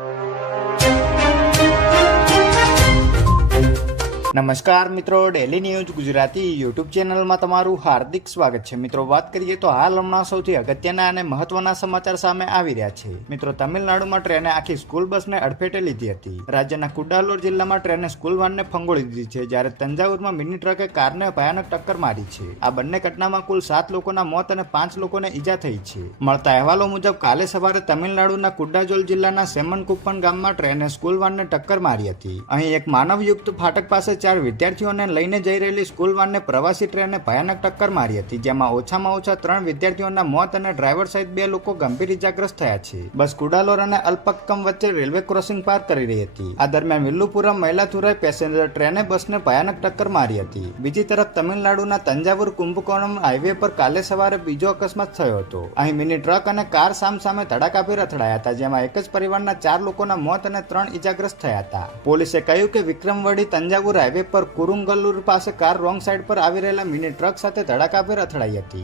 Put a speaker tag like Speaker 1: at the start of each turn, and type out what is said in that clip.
Speaker 1: you. નમસ્કાર મિત્રો daily news Gujarati YouTube ચેનલમાં તમારું હાર્દિક સ્વાગત છે. મિત્રો, વાત કરીએ તો હાલ હમણાં સૌથી અગત્યના અને મહત્વના સમાચાર સામે આવી રહ્યા છે. મિત્રો, તમિલનાડુમાં ટ્રેને આખી સ્કૂલ બસને અડફેટે લીધી હતી. રાજ્યના કુડાલોર જિલ્લામાં ટ્રેને સ્કૂલ વાનને ફંગોળી દીધી છે, જ્યારે તંજાવુરમાં મિની ટ્રકે કારને ભયાનક ટક્કર મારી છે. આ બંને ઘટનામાં કુલ સાત લોકોના મોત અને પાંચ લોકોને ઈજા થઈ છે. મળતા અહેવાલો મુજબ, કાલે સવારે તમિલનાડુના કુડાજોલ જિલ્લાના સેમનકુપ્પન ગામમાં ટ્રેને સ્કૂલ વાનને ટક્કર મારી હતી. અહીં એક માનવયુક્ત ફાટક પાસે ચાર વિદ્યાર્થીઓને લઈને જઈ રહેલી સ્કૂલ વાનને પ્રવાસી ટ્રેને ભયાનક ટક્કર મારી હતી, જેમાં ઓછામાં ઓછા ત્રણ વિદ્યાર્થીઓના મોત અને ડ્રાઈવર સહિત બે લોકો ગંભીર ઇજાગ્રસ્ત થયા છે. બસ કુડાલોર અને અલ્પક્કમ વચ્ચે રેલવે ક્રોસિંગ પાર કરી રહી હતી. આ દરમિયાન વિલ્લુપુરમ મહિલાથુરાઈ પેસેન્જર ટ્રેને બસને ભયાનક ટક્કર મારી હતી. બીજી તરફ તમિલનાડુના તંજાવુર કુંભકોણમ હાઈવે પર કાલે સવારે બીજો અકસ્માત થયો હતો. અહીં મિની ટ્રક અને કાર સામ સામે ધડાકાભેર અથડાયા હતા, જેમાં એક જ પરિવારના ચાર લોકોના મોત અને ત્રણ ઇજાગ્રસ્ત થયા હતા. પોલીસે કહ્યું કે વિક્રમવડી તંજાવુર હાઈવે પર કુરુંગલુર પાસે કાર રોંગ સાઈડ પર આવી રહેલા મિની ટ્રક સાથે ધડાકાભેર અથડાઈ હતી.